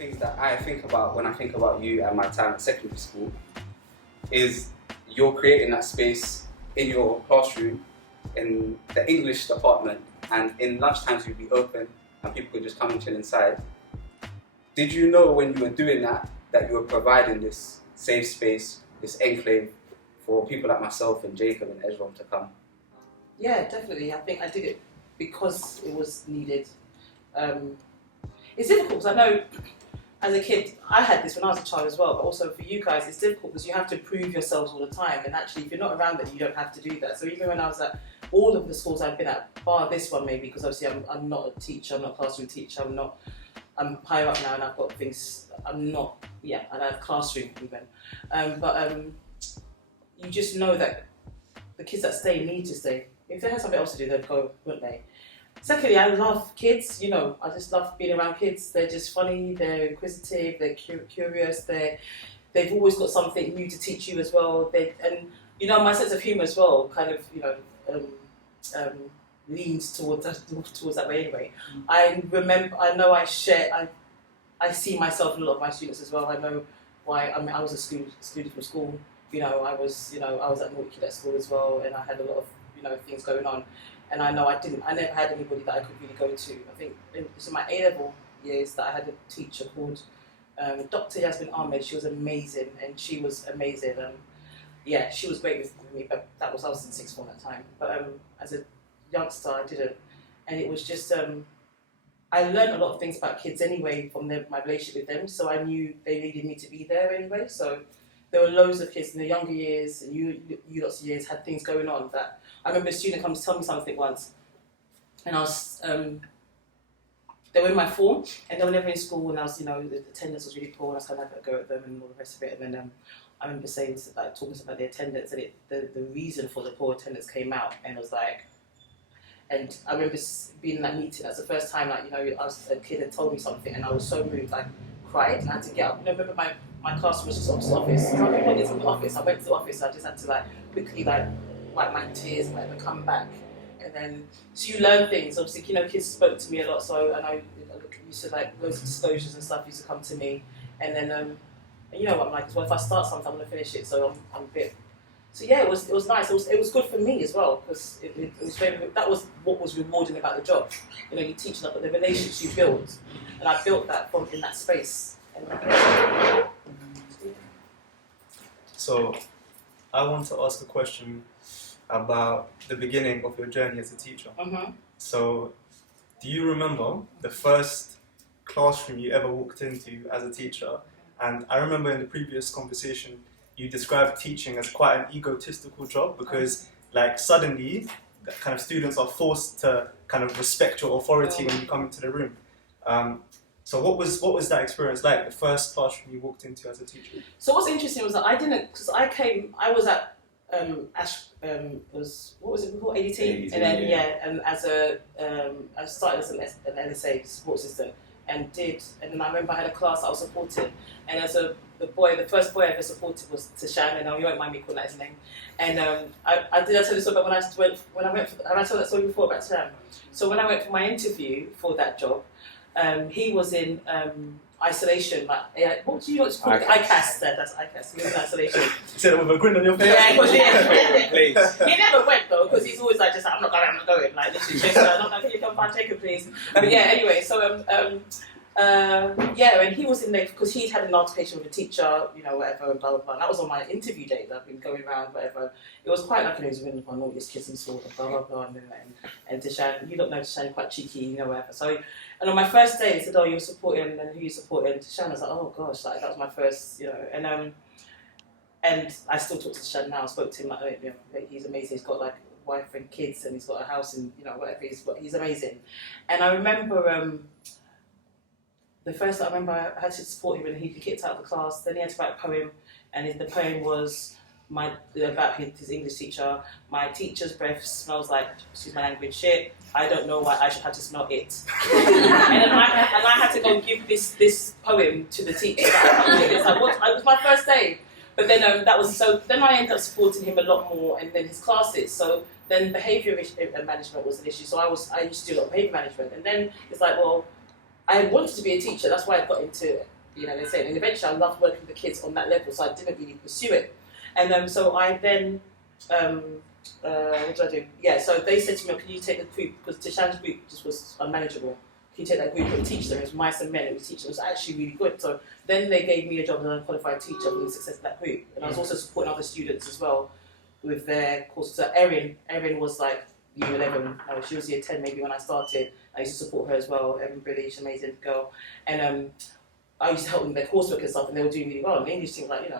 things that I think about when I think about you and my time at secondary school is you're creating that space in your classroom, in the English department, and in lunchtimes you'd be open and people could just come and chill inside. Did you know when you were doing that you were providing this safe space, this enclave for people like myself and Jacob and Ezra to come? Yeah, definitely. I think I did it because it was needed. It's difficult because I know as a kid, I had this when I was a child as well, but also for you guys, it's difficult because you have to prove yourselves all the time. And actually, if you're not around that, you don't have to do that. So even when I was at all of the schools I've been at, bar this one maybe, because obviously I'm not a teacher, I'm not a classroom teacher, I'm higher up now and I've got things, and I have classroom even. But you just know that the kids that stay need to stay. If they had something else to do, they'd go, wouldn't they? Secondly, I love kids, I just love being around kids. They're just funny, they're inquisitive, they're curious, they've always got something new to teach you as well. My sense of humour as well kind of, leans towards that way anyway. I see myself in a lot of my students as well. I know why. I mean, I was a student from school. I was at naughty kid at school as well, and I had a lot of things going on. And I know I never had anybody that I could really go to. I think in my A-level years that I had a teacher called Dr. Yasmin Ahmed. She was amazing, and she was amazing. She was great with me, but I was in sixth form at that time. But as a youngster, I didn't. And it was just, I learned a lot of things about kids anyway from my relationship with them, so I knew they needed me to be there anyway. So there were loads of kids in the younger years, and you lots of years had things going on that. I remember a student come to tell me something once, and I was, they were in my form, and they were never in school, and I was, the attendance was really poor, and I was kind of having a go at them and all the rest of it, and then I remember talking about the attendance, and the reason for the poor attendance came out, and it was like, and I remember being in that meeting. That's the first time, I was a kid and told me something, and I was so moved, I cried, and I had to get up. I remember my classroom was just opposite the office. So I went into the office. I went to the office. I just had to quickly wipe my tears and come back. And then so you learn things. Obviously, kids spoke to me a lot. So I know used to loads of disclosures and stuff used to come to me. And then and you know what I'm like. Well, if I start something, I'm gonna finish it. So I'm a bit. So yeah, it was nice. It was good for me as well because it was that was what was rewarding about the job. You teach them, but the relationships you build, and I built that in that space. So, I want to ask a question about the beginning of your journey as a teacher. Mm-hmm. So, do you remember the first classroom you ever walked into as a teacher? And I remember in the previous conversation, you described teaching as quite an egotistical job because, suddenly, kind of students are forced to kind of respect your authority when you come into the room. So what was that experience like, the first classroom you walked into as a teacher? So what's interesting was that I didn't, because I was at what was it before, ADT? And then and I started as an NSA support assistant and then I remember I had a class I was supporting, and the first boy I ever supported was Tashan, and you won't mind me calling that his name. And I tell this story, but I told that story before about Tashan. So when I went for my interview for that job, he was in isolation, what do you want to call it? ICAS. That's ICAS. He was in isolation. You said it with a grin on your face? Yeah, because he never went though, because he's always I'm not going. Literally, can you come find Jacob, please? But yeah, anyway, so and he was in there because he'd had an altercation with a teacher, whatever, and blah blah blah. And that was on my interview day that I've been going around, whatever. It was quite like he was one of my naughtiest kids in school, blah blah blah, and Tashan, you don't know Tashan, quite cheeky, whatever. So, and on my first day, they said, "Oh, you're supporting," and who you supporting? Tashan. I was like, "Oh gosh, that was my first, and I still talk to Tashan now. I spoke to him, he's amazing. He's got wife and kids, and he's got a house, and whatever. He's amazing. And I remember. The first I remember I had to support him and he'd be kicked out of the class. Then he had to write a poem, and the poem was about his English teacher. My teacher's breath smells like, excuse my language, shit. I don't know why I should have to smell it. and I had to go and give this poem to the teacher. It was my first day. But then Then I ended up supporting him a lot more, and then his classes. So then behaviour management was an issue. So I used to do a lot of behaviour management, and then it's I wanted to be a teacher. That's why I got into it. They're saying, and eventually I loved working with the kids on that level, so I didn't really pursue it. And so I then, what did I do? Yeah, so they said to me, can you take the group, because Tishan's group just was unmanageable. Can you take that group and teach them? It was mice and men, and we teach them. It was actually really good. So then they gave me a job as an unqualified teacher with the success of that group. And I was also supporting other students as well with their courses. So Erin was like year 11, she was year 10 maybe when I started. I used to support her as well. Erin Billy, she's an amazing girl. And I used to help them with their coursework and stuff, and they were doing really well. And the English team was like,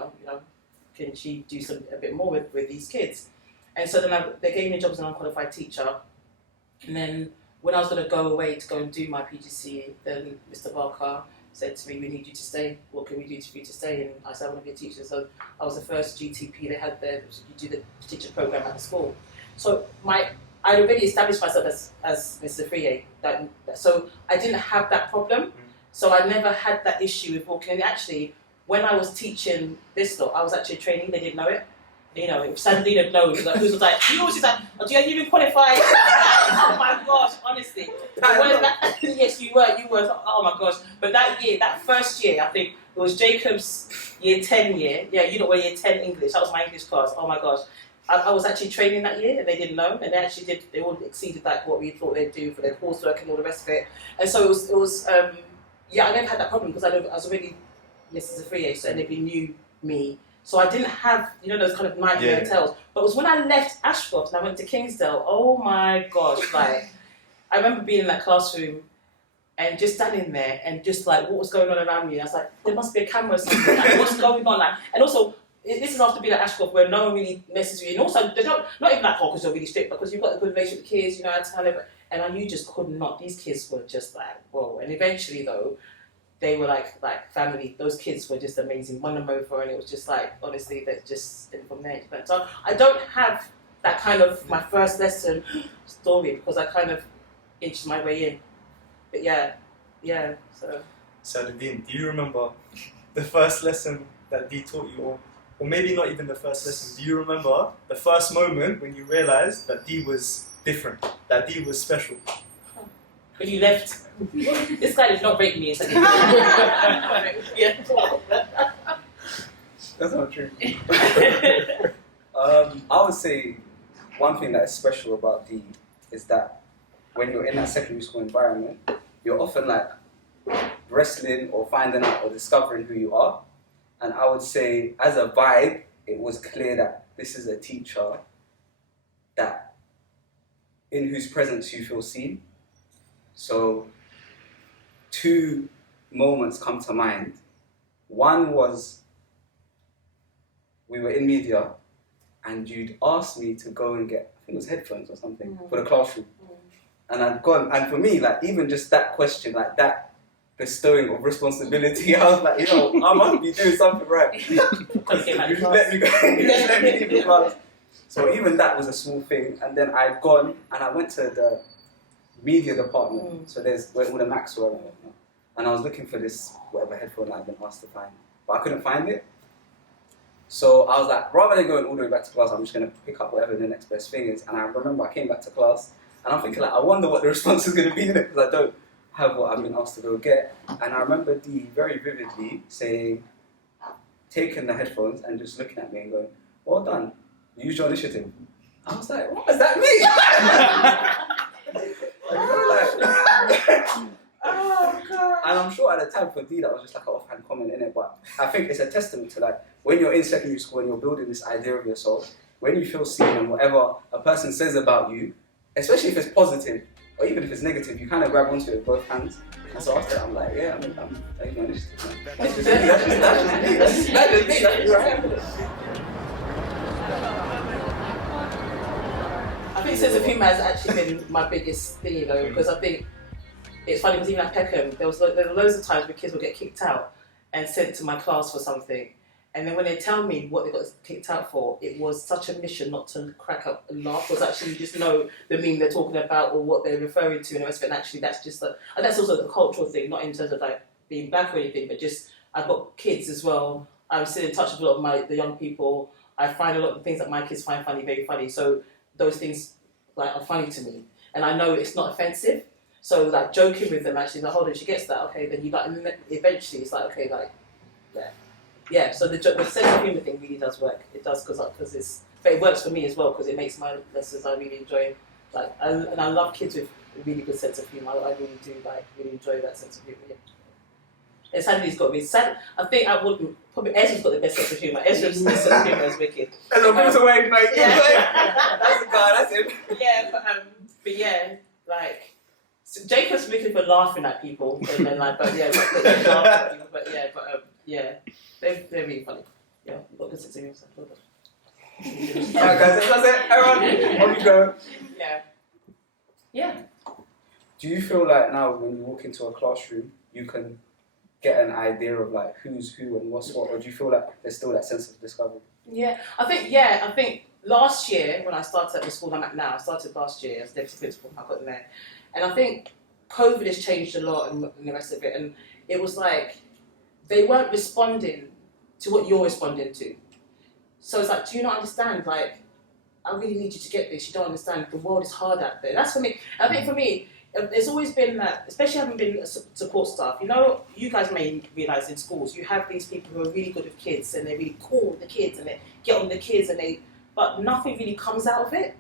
can she do a bit more with these kids? And so then they gave me a job as an unqualified teacher. And then when I was going to go away to go and do my PGC, then Mr. Barker said to me, we need you to stay. What can we do for you to stay? And I said, I want to be a teacher. So I was the first GTP they had there. You do the teacher program at the school. So I already established myself as Mr. Friye. So I didn't have that problem. So I never had that issue with walking. And actually, when I was teaching this lot, I was actually training. They didn't know it. If Sandrina knows, who was like, you always like, oh, do you even qualify? Oh my gosh, honestly. Yes, you were. Oh my gosh. But that first year, I think it was Jacob's year 10 year. Yeah, year 10 English. That was my English class. Oh my gosh. I was actually training that year, and they didn't know, and they actually did. They all exceeded what we thought they'd do for their coursework and all the rest of it. And so it was. I never had that problem because I was already Mrs. Afriye, so everybody knew me. So I didn't have, those kind of nightmare tales. But it was when I left Ashcroft and I went to Kingsdale, oh my gosh, I remember being in that classroom and just standing there and just what was going on around me. And I was like, there must be a camera or something, what's going on? And also, this is after being at Ashcroft where no one really messes with you. And also, they don't, not even because they're really strict, because you've got a good relationship with the kids, I tell them, and I knew just could not. These kids were just whoa. And eventually, though, they were like family. Those kids were just amazing. Won them over, and it was just honestly, that just from there. So I don't have that kind of my first lesson story because I kind of inched my way in. But yeah. So Dean, do you remember the first lesson that Dee taught you, or maybe not even the first lesson? Do you remember the first moment when you realised that Dee was different, that Dee was special? When you left, this guy did not rate me. That's not true. I would say one thing that is special about Dee is that when you're in that secondary school environment, you're often wrestling or finding out or discovering who you are. And I would say, as a vibe, it was clear that this is a teacher in whose presence you feel seen. So, 2 moments come to mind. One was, we were in media, and you'd asked me to go and get, I think it was headphones or something, for the classroom. And I'd gone, and for me, even just that question, that bestowing of responsibility, I was like, I must be doing something right. You let me go, let me leave the class. So even that was a small thing. And then I'd gone, and I went to the media department, so there's where all the Macs were, and I was looking for this whatever headphone I'd been asked to find, but I couldn't find it. So I was like, rather than going all the way back to class, I'm just going to pick up whatever the next best thing is. And I remember I came back to class, and I'm thinking I wonder what the response is going to be in it, because I don't have what I've been asked to go get. And I remember Dee very vividly taking the headphones and just looking at me and going, well done, you used your initiative. I was like, what does that mean? Oh God. And I'm sure at the time for Dee that was just an offhand comment in it, but I think it's a testament to when you're in secondary school and you're building this idea of yourself, when you feel seen and whatever a person says about you, especially if it's positive or even if it's negative, you kind of grab onto it with both hands. And so after that, I'm like, I'm taking my initiative. That's just me. I think sense of humour has actually been my biggest thing, because I think it's funny because even at Peckham, there were loads of times where kids would get kicked out and sent to my class for something. And then when they tell me what they got kicked out for, it was such a mission not to crack up and laugh, because actually you just know the meme they're talking about or what they're referring to and the rest of it. And actually that's just and that's also the cultural thing, not in terms of being black or anything, but just I've got kids as well. I'm still in touch with a lot of the young people. I find a lot of things that my kids find funny, very funny. So those things are funny to me, and I know it's not offensive, So like joking with them, actually, like, hold on, she gets that, okay, then you like, and then eventually it's like, okay, like, yeah. So the sense of humour thing really does work. It does because it's, but it works for me as well because it makes my lessons I really enjoy. Like, and I love kids with a really good sense of humour. I really do like really enjoy that sense of humour. Yeah. And Sandy's got me. I think I wouldn't. Probably Ezra's got the best sense of humour. Ezra's sense of humour is wicked. Ezra, give us away, mate. Yeah. That's the guy. That's him. Yeah, but yeah, like so Jacob's wicked for laughing at people, and then like, but yeah, laughing at people, but yeah, they're really funny. Yeah, you've got good sense of humour. Alright, guys, that's it. Everyone, on you go. Yeah. Yeah. Do you feel like now when you walk into a classroom, you can get an idea of like who's who and what's what, or do you feel like there's still that sense of discovery? Yeah, I think last year when I started at the school I'm at now, I started last year as deputy principal. I got in there, and I think COVID has changed a lot and the rest of it, and it was like they weren't responding to what you're responding to. So it's like, do you not understand? Like, I really need you to get this. You don't understand. The world is hard out there. That's for me. I think for me, there's always been that, especially having been a support staff, you know, you guys may realise in schools, you have these people who are really good with kids and they're really cool with the kids and they get on the kids but nothing really comes out of it.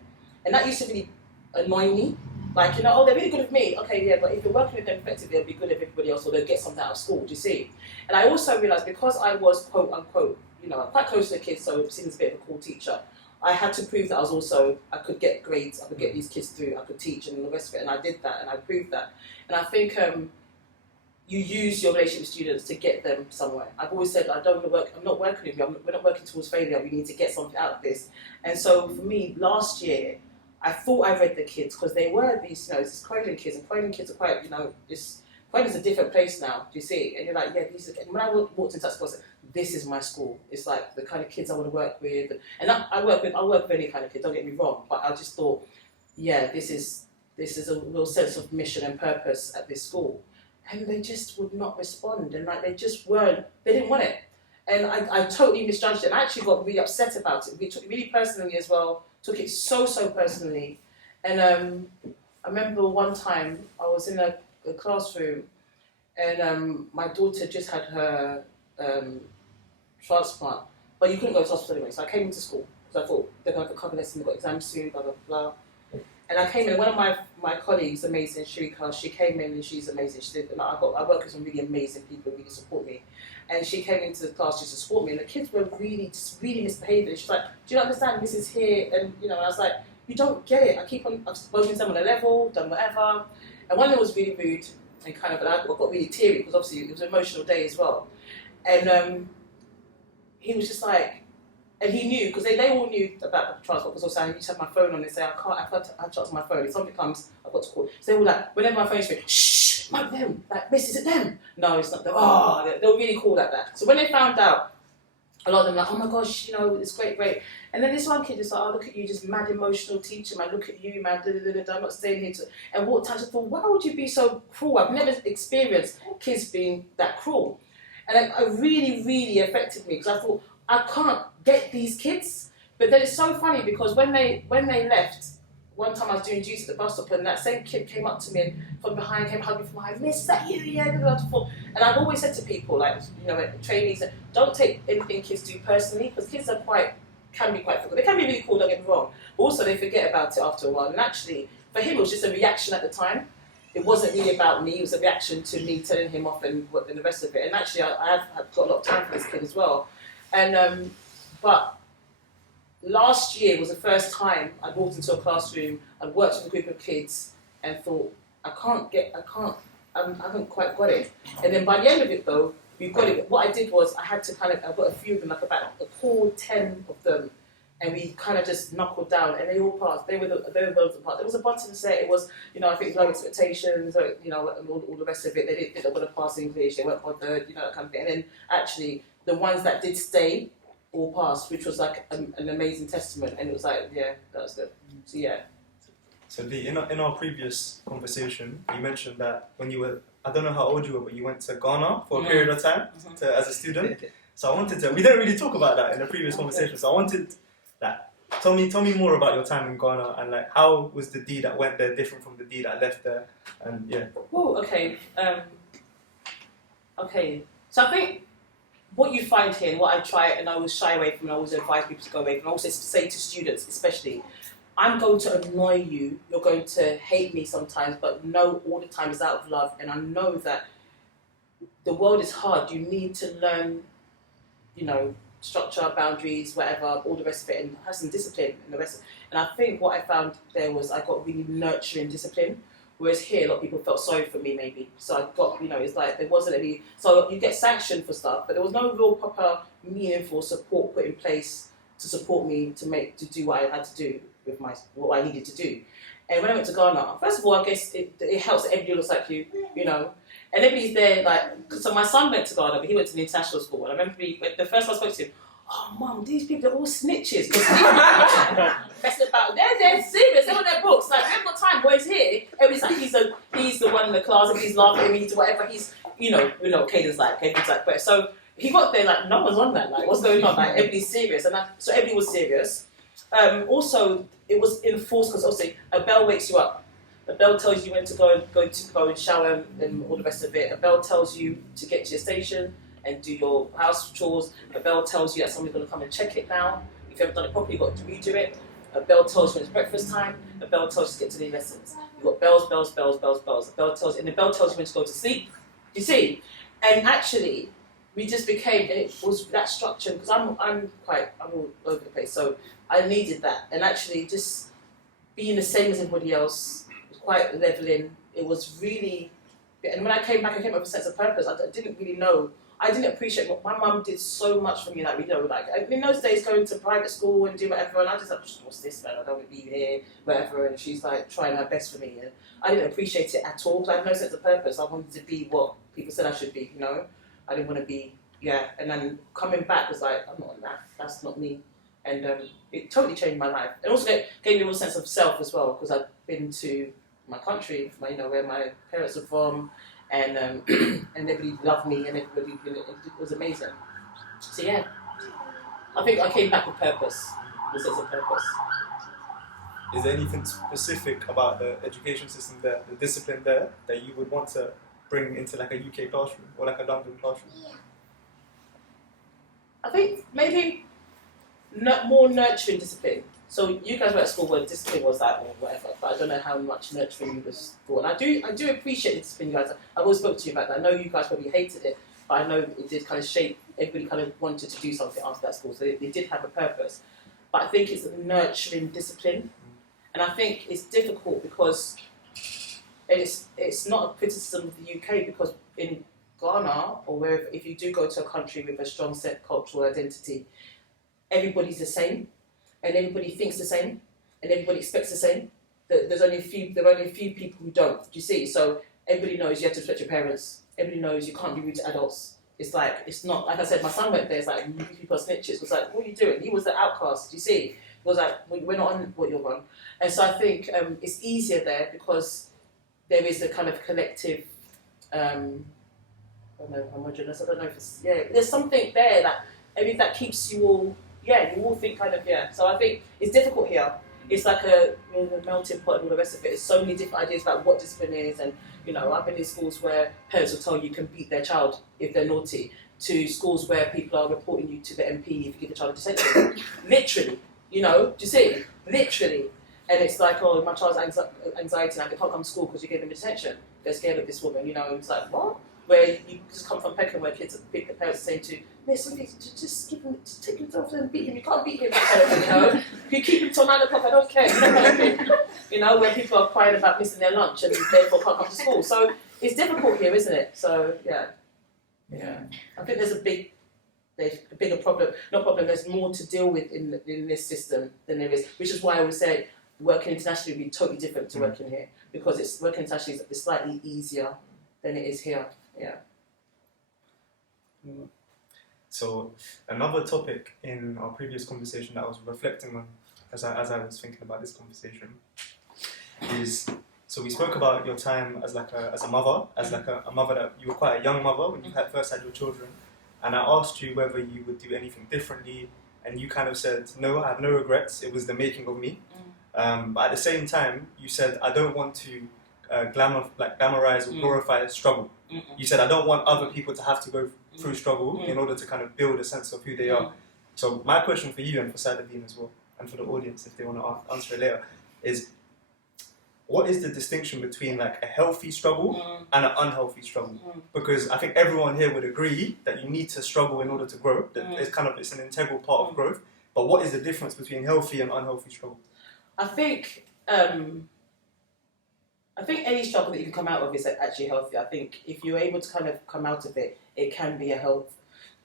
And that used to really annoy me. Like, you know, oh, they're really good with me. Okay, yeah, but if you're working with them effectively, they'll be good with everybody else or they'll get something out of school, do you see? And I also realised because I was, quote unquote, you know, quite close to the kids, so it seems a bit of a cool teacher, I had to prove that I could get grades, I could get these kids through, I could teach and the rest of it, and I did that and I proved that. And I think you use your relationship with students to get them somewhere. I've always said, I'm not working with you, we're not working towards failure, we need to get something out of this. And so for me, last year, I thought I read the kids because they were these, you know, these Croydon kids, and Croydon kids are quite, you know, Croydon's a different place now, do you see? And you're like, yeah, and when I walked into that school, I said, this is my school. It's like the kind of kids I want to work with. And I work with any kind of kids, don't get me wrong, but I just thought, yeah, this is a real sense of mission and purpose at this school. And they just would not respond, and like they didn't want it. And I totally misjudged it, and I actually got really upset about it. We took it really personally as well, took it so personally. And I remember one time I was in a classroom, and my daughter just had her transplant, but you couldn't go to hospital anyway, so I came into school because I thought they're going to have a cover lesson, they've got exams soon, blah blah blah. And I came in, one of my colleagues, amazing, Shrika, she came in and she's amazing. She did, and I work with some really amazing people who really support me. And she came into the class just to support me, and the kids were really misbehaving. She's like, do you not understand, this is here? And you know, I was like, you don't get it. I've spoken to them on a level, done whatever. And one of them was really rude and kind of, and I got really teary because obviously it was an emotional day as well. And he was just like, and he knew, because they all knew about the transport, because also I used to have my phone on and say, I have to charge my phone. If something comes, I've got to call. So they were like, whenever my phone's ringing, shh, not them. Like, miss, is it them? No, it's not them. Oh, they were really cool like that. So when they found out, a lot of them were like, oh my gosh, you know, it's great. And then this one kid just like, oh, look at you, just mad emotional teacher, man, look at you, man, I'm not staying here. And walked out, I just thought, why would you be so cruel? I've never experienced kids being that cruel. And it really affected me, because I thought, I can't get these kids. But then it's so funny because when they left, one time I was doing duty at the bus stop and that same kid came up to me and from behind, came hugging me from behind, miss that you, yeah. And I've always said to people, like, you know, trainees, don't take anything kids do personally, because kids can be quite, they can be really cool, don't get me wrong. But also they forget about it after a while. And actually, for him, it was just a reaction at the time. It wasn't really about me, it was a reaction to me telling him off and the rest of it. And actually, I've got a lot of time for this kid as well. And but last year was the first time I walked into a classroom, I'd worked with a group of kids and thought, I haven't quite got it. And then by the end of it though, we got it. What I did was I got a few of them, like about a core 10 of them, and we kind of just knuckled down, and they all passed. They were those that passed. There was a button set. It was, you know, I think low expectations, or, you know, and all the rest of it. They didn't think they were going to pass English. They weren't bothered, you know, that kind of thing. And then actually, the ones that did stay all passed, which was like an amazing testament. And it was like, yeah, that was good. So yeah. So Lee, in our previous conversation, you mentioned that when you were, I don't know how old you were, but you went to Ghana for a period of time as a student. So I wanted to, we didn't really talk about that in the previous conversation, so I wanted that, tell me more about your time in Ghana and like how was the D that went there different from the D that left there, and yeah. Oh, okay. Okay. So I think what you find here, and what I try, and I always shy away from, and I always advise people to go away from, and I also say to students especially, I'm going to annoy you, you're going to hate me sometimes, but no, all the time is out of love, and I know that the world is hard. You need to learn, you know, structure, boundaries, whatever, all the rest of it, and have some discipline and the rest. And I think what I found there was I got really nurturing discipline, whereas here a lot of people felt sorry for me maybe. So I got, you know, it's like there wasn't any, so you get sanctioned for stuff, but there was no real proper meaningful support put in place to support me to do what I had to do with what I needed to do. And when I went to Ghana, first of all, I guess it helps that everybody looks like you know. And everybody's there, like, so my son went to Ghana, but he went to the international school. And I remember the first time I spoke to him, oh, Mum, these people are all snitches. Messing about, they're serious, they're on their books. Like, we haven't got time, boys here. Everybody's like, he's the one in the class, everybody's laughing at me, whatever. He's, you know Caden's like, everybody's like, but so he got there, like, no one's on that. Like, what's going on? Like, everybody's serious. And so everybody was serious. Also, it was enforced because obviously a bell wakes you up. A bell tells you when to go and shower and all the rest of it. A bell tells you to get to your station and do your house chores. A bell tells you that somebody's going to come and check it now. If you haven't done it properly, you've got to redo it. A bell tells you when it's breakfast time. A bell tells you to get to the lessons. You've got bells. A bell tells you, and the bell tells you when to go to sleep. You see? And actually, we just became, and it was that structure, because I'm all over the place, so I needed that. And actually, just being the same as everybody else, quite leveling. It was really, and when I came back with a sense of purpose. I didn't really know. I didn't appreciate what my mum did so much for me. Like, you know, like in those days, going to private school and do whatever, and I just like, what's this, man? I don't want to be here, whatever. And she's like trying her best for me, and I didn't appreciate it at all. Because I had no sense of purpose. I wanted to be what people said I should be. You know, I didn't want to be. Yeah, and then coming back was like, I'm not on that. That's not me. And it totally changed my life. And also gave me a real sense of self as well, because I've been to my country, where my parents are from, and and everybody loved me, and everybody, it was amazing. So yeah, I think I came back with purpose, with a sense of purpose. Is there anything specific about the education system there, the discipline there, that you would want to bring into like a UK classroom or like a London classroom? Yeah. I think maybe more nurturing discipline. So you guys were at school where discipline was that or whatever, but I don't know how much nurturing was for. And I do appreciate the discipline you guys. I've always spoke to you about that. I know you guys probably hated it, but I know it did kind of shape. Everybody kind of wanted to do something after that school, so they did have a purpose. But I think it's a nurturing discipline, and I think it's difficult because it's not a criticism of the UK, because in Ghana or wherever, if you do go to a country with a strong set cultural identity, everybody's the same, and everybody thinks the same, and everybody expects the same. There are only a few people who don't. Do you see? So everybody knows you have to respect your parents. Everybody knows you can't be rude to adults. It's not like I said. My son went there. It's like, you people are snitches. It was like, what are you doing? He was the outcast. Do you see? It was like, we're not on what you're on. And so I think it's easier there because there is a kind of collective. I don't know, homogenous. I don't know if it's there's something there that keeps you all. Yeah, you all think kind of, yeah. So I think it's difficult here. It's like a melting pot and all the rest of it. There's so many different ideas about what discipline is. And, I've been in schools where parents will tell you can beat their child if they're naughty, to schools where people are reporting you to the MP if you give the child a detention. Literally, do you see? Literally. And it's like, oh, my child's anxiety now, they can't come to school because you gave them detention. They're scared of this woman, and it's like, what? Where you just come from Peckham where the parents are saying to listen, just take him off and beat him. You can't beat him, If you keep him till 9 o'clock, I don't care. Where people are crying about missing their lunch and therefore can't come to school. So it's difficult here, isn't it? So yeah. I think there's a bigger problem. Not problem. There's more to deal with in this system than there is, which is why I would say working internationally would be totally different to working here, because working internationally is slightly easier than it is here. Yeah. So another topic in our previous conversation that I was reflecting on as I was thinking about this conversation is, so we spoke about your time as a mother, a mother that you were quite a young mother when you first had your children, and I asked you whether you would do anything differently and you kind of said, no, I have no regrets, it was the making of me. But at the same time, you said, I don't want to glamorize or glorify struggle. You said, I don't want other people to have to go through struggle in order to kind of build a sense of who they are. So my question for you and for Saladin as well, and for the audience if they want to answer it later, is what is the distinction between like a healthy struggle and an unhealthy struggle? Because I think everyone here would agree that you need to struggle in order to grow. That it's an integral part of growth. But what is the difference between healthy and unhealthy struggle? I think any struggle that you can come out of is actually healthy. I think if you're able to kind of come out of it, it can be a health.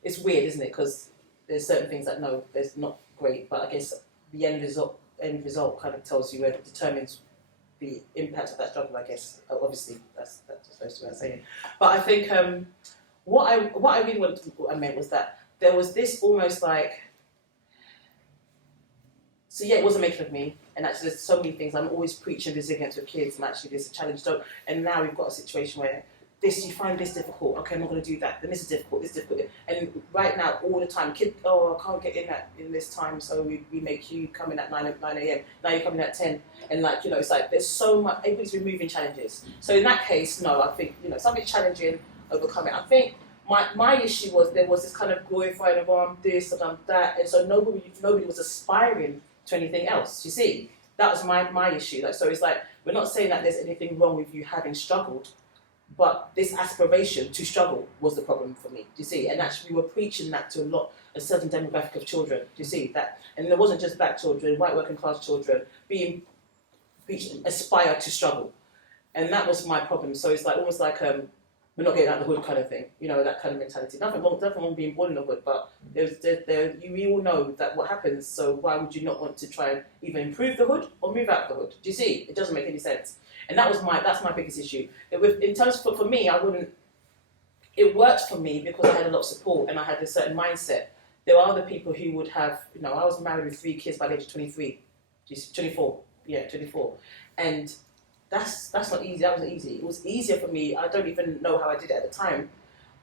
It's weird, isn't it? Because there's certain things that no, there's not great, but I guess the end result kind of tells you where determines the impact of that struggle. I guess obviously that's supposed to be what I'm saying. But I think what I really meant was that there was this almost like. So yeah, it wasn't making of me, and actually there's so many things. I'm always preaching resilience with kids, and actually there's a challenge. And now we've got a situation where you find this difficult. Okay, I'm not going to do that. Then this is difficult. And right now, all the time, kid, I can't get in this time, so we make you come in at 9 a.m. Now you're coming at 10, and it's like there's so much. Everybody's removing challenges. So in that case, no, I think something challenging, overcome it. I think my issue was there was this kind of glorifying of I'm this and I'm that, and so nobody was aspiring to anything else. You see, that was my issue. So it's like we're not saying that there's anything wrong with you having struggled, but this aspiration to struggle was the problem for me. Do you see? And actually, we were preaching that to a certain demographic of children. Do you see that? And it wasn't just black children, white working class children being preached, aspire to struggle, and that was my problem. So it's like almost like we're not getting out of the hood kind of thing, that kind of mentality. Nothing wrong being born in the hood, but we all know that what happens, so why would you not want to try and either improve the hood or move out of the hood? Do you see? It doesn't make any sense. And that's my biggest issue. In terms for me, it worked for me because I had a lot of support and I had a certain mindset. There are other people who would have, I was married with 3 kids by the age of 24, and that's not easy. That wasn't easy. It was easier for me. I don't even know how I did it at the time.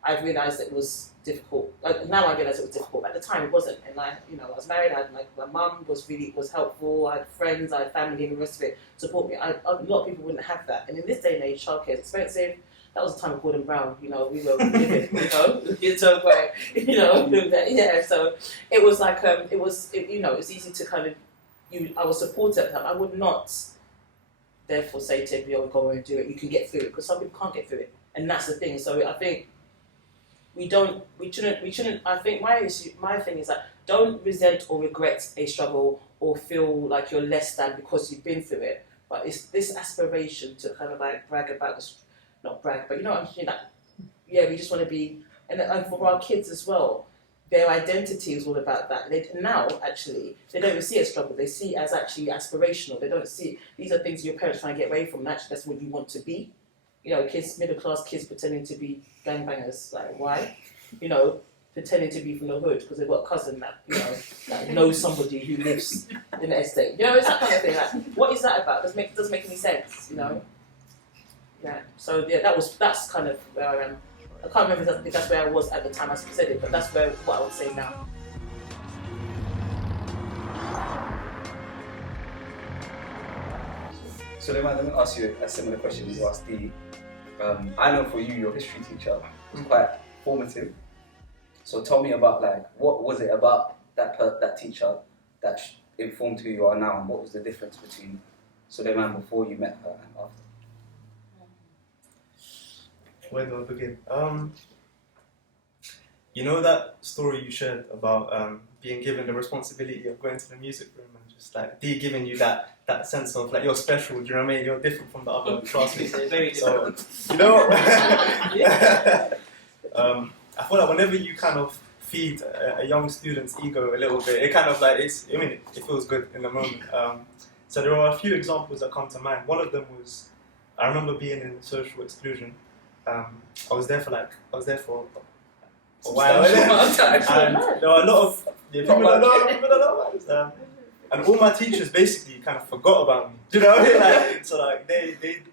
I realised it was difficult. Now I realise it was difficult. At the time, it wasn't. And I was married. I had my mum was helpful. I had friends. I had family, and the rest of it support me. A lot of people wouldn't have that. And in this day and age, childcare is expensive. That was the time of Gordon Brown. We were living. It's okay. Yeah. So it was like it was easy to kind of I was supported at that time. I would not therefore say to everyone, go and do it. You can get through it, because some people can't get through it, and that's the thing. So I think we shouldn't. I think my thing is that don't resent or regret a struggle or feel like you're less than because you've been through it. But it's this aspiration to kind of like brag about this, not brag, but I'm saying that we just want to be, and for our kids as well. Their identity is all about that. Now, actually, they don't even see it as struggle. They see it as actually aspirational. They don't see these are things your parents trying to get away from. And actually, that's what you want to be. Kids, middle class kids pretending to be gangbangers. Like, why? Pretending to be from the hood because they've got a cousin that knows somebody who lives in the estate. It's that kind of thing. Like, what is that about? Doesn't make any sense. Yeah. So that's kind of where I am. I can't remember if that's where I was at the time I said it, but that's what I would say now. So let me ask you a similar question you asked Dee. I know for you, your history teacher was quite formative. So tell me about what was it about that teacher that informed who you are now, and what was the difference between Suleiman before you met her and after? Where do I begin? That story you shared about being given the responsibility of going to the music room and just Dee giving you that sense of you're special, do you know what I mean? You're different from the other classmates. Very different. So, I feel like whenever you kind of feed a young student's ego a little bit, it kind of it feels good in the moment. So there are a few examples that come to mind. One of them was, I remember being in social exclusion. I was there for a while. And there were a lot of people And all my teachers basically kind of forgot about me. Do you know what I mean? Like, so like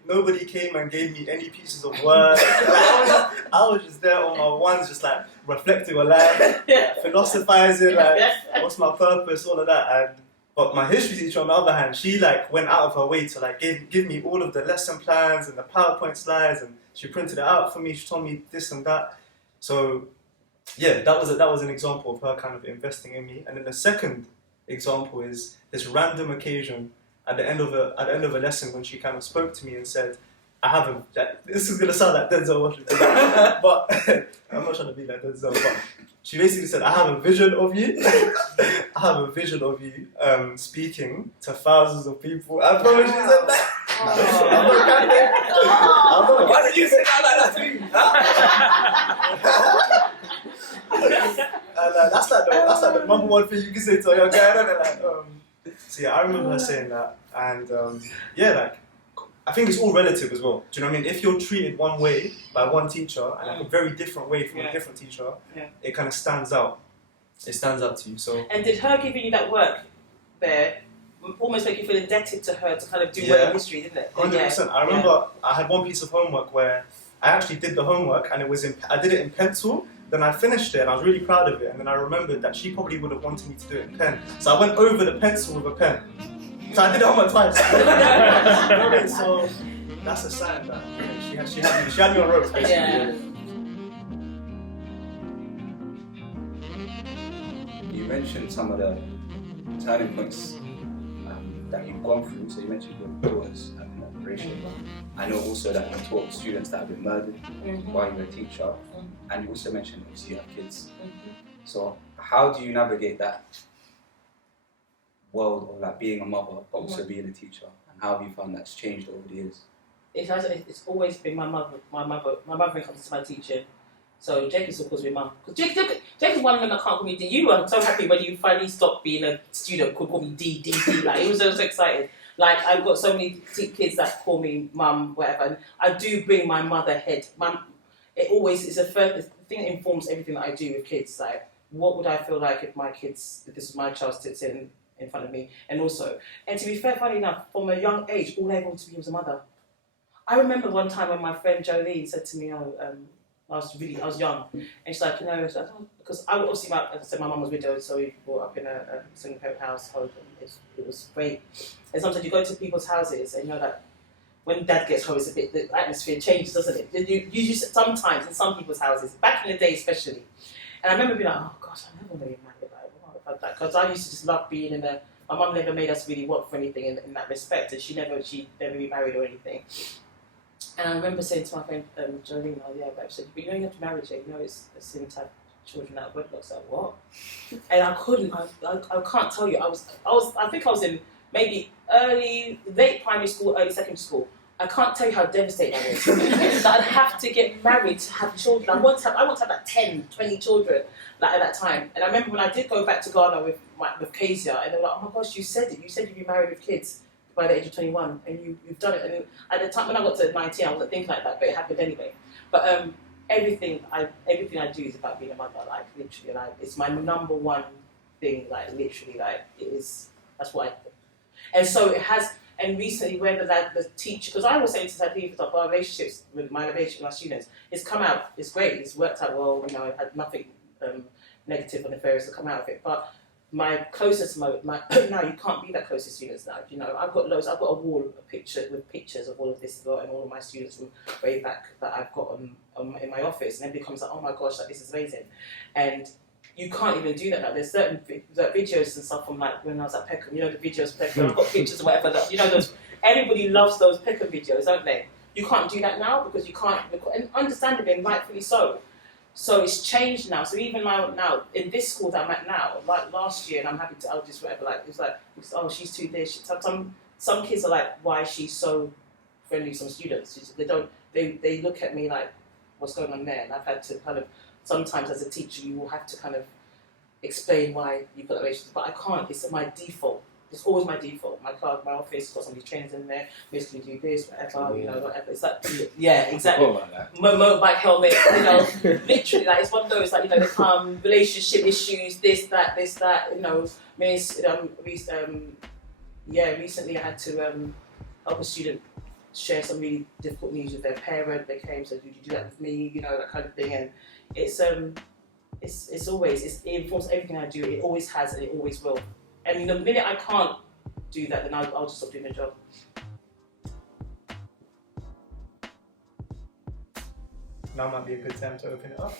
nobody came and gave me any pieces of work. I was just there on my ones, just like reflecting on life, philosophizing, like what's my purpose, all of that. But my history teacher, on the other hand, she like went out of her way to like give me all of the lesson plans and the PowerPoint slides, and she printed it out for me. She told me this and that. So yeah, that was an example of her kind of investing in me. And then the second example is this random occasion at the end of a lesson when she kind of spoke to me and said, this is gonna sound like Denzel Washington, but I'm not trying to be like Denzel, but she basically said, I have a vision of you. I have a vision of you speaking to thousands of people. I promise she said that. I'm not kidding. Why did you say that like that to me? And that's like the number one thing you can say to a young guy. So yeah, I remember her saying that, and like, I think it's all relative as well. Do you know what I mean? If you're treated one way by one teacher and like a very different way from a different teacher, it kind of stands out. It stands out to you. So. And did her giving you that work there almost make you feel indebted to her to kind of do well in history, didn't it? 100%. I remember I had one piece of homework where I actually did the homework, and I did it in pencil. Then I finished it and I was really proud of it, and then I remembered that she probably would have wanted me to do it in pen. So I went over the pencil with a pen. So I did it homework twice. So that's a sign that she had me on ropes, basically. Yeah. You mentioned some of the turning points that you've gone through. So you mentioned your daughters having an operation. I know also that you taught students that have been murdered while you were a teacher, and you also mentioned obviously you have kids. So how do you navigate that world of like being a mother but also being a teacher, and how have you found that's changed over the years? It's always been my mother when it comes to my teaching. So Jake still calls me mum. Because Jake is one of them that can't call me D. You were so happy when you finally stopped being a student, could call me D. Like, he was so excited. Like, I've got so many kids that call me mum, whatever. And I do bring my mother head. It always is a thing that informs everything that I do with kids. Like, what would I feel like if this was my child sits in front of me? And to be fair, funny enough, from a young age, all I wanted to be was a mother. I remember one time when my friend Jolene said to me, I was young, and she's like, because I obviously, like I said, my mum was widowed, so we brought up in a single parent household, and it was great. And sometimes you go to people's houses, and you know that when dad gets home, it's a bit, the atmosphere changes, doesn't it? You just sometimes in some people's houses, back in the day especially, and I remember being like, oh gosh, I never really married, because I used to just love being in the. My mum never made us really want for anything in that respect, and she never remarried or anything. And I remember saying to my friend Jolene, but she said, but you don't have to marry Jay, it's a sin to have children out of wedlock. So what? And I couldn't, I can't tell you, I think I was in maybe late primary school, early secondary school. I can't tell you how devastated I was. That I'd have to get married to have children. I want to have like 10, 20 children like, at that time. And I remember when I did go back to Ghana with Kezia, and they were like, oh my gosh, you said it. You said you'd be married with kids by the age of 21, and you've done it. And at the time when I got to 19, I wasn't thinking like that, but it happened anyway. But everything I do is about being a mother. Like, literally, like, it's my number one thing. Like, literally, like, it is. That's what I think. And so it has. And recently, whether that the teacher, because I was saying to Sadie that our relationships with my students, it's come out. It's great. It's worked out well. I had nothing negative or nefarious to come out of it. But my closest now you can't be that close to students now. I've got loads. I've got a wall of pictures of all of this and all of my students from way back that I've got in my office, and everybody comes like, oh my gosh, like, this is amazing. And you can't even do that now. There's certain videos and stuff from like when I was at Peckham. The videos Peckham. I've got pictures or whatever. Those. Everybody loves those Peckham videos, don't they? You can't do that now because you can't. And understandably, and rightfully so. So it's changed now. So even now in this school that I'm at now, like last year, and I'm happy to, I'll just whatever, like, it's like, oh, she's too this. Some kids are like, why is she so friendly with some students? They look at me like, what's going on there? And I've had to kind of, sometimes as a teacher, you will have to kind of explain why you've got that relationship. But I can't, it's my default. It's always my default. My club, my office, got some of these trainers in there. Basically, do this, whatever, you know, whatever. It's like, yeah, exactly. Like that. Motorbike helmet, you know, literally, like it's one of those, like, you know, they come relationship issues, this, that, you know. Recently I had to help a student share some really difficult news with their parent. They came, said, "Would you do that with me?" You know, that kind of thing. And it informs everything I do. It always has, and it always will. And the minute I can't do that, then I'll just stop doing the job. Now might be a good time to open it up.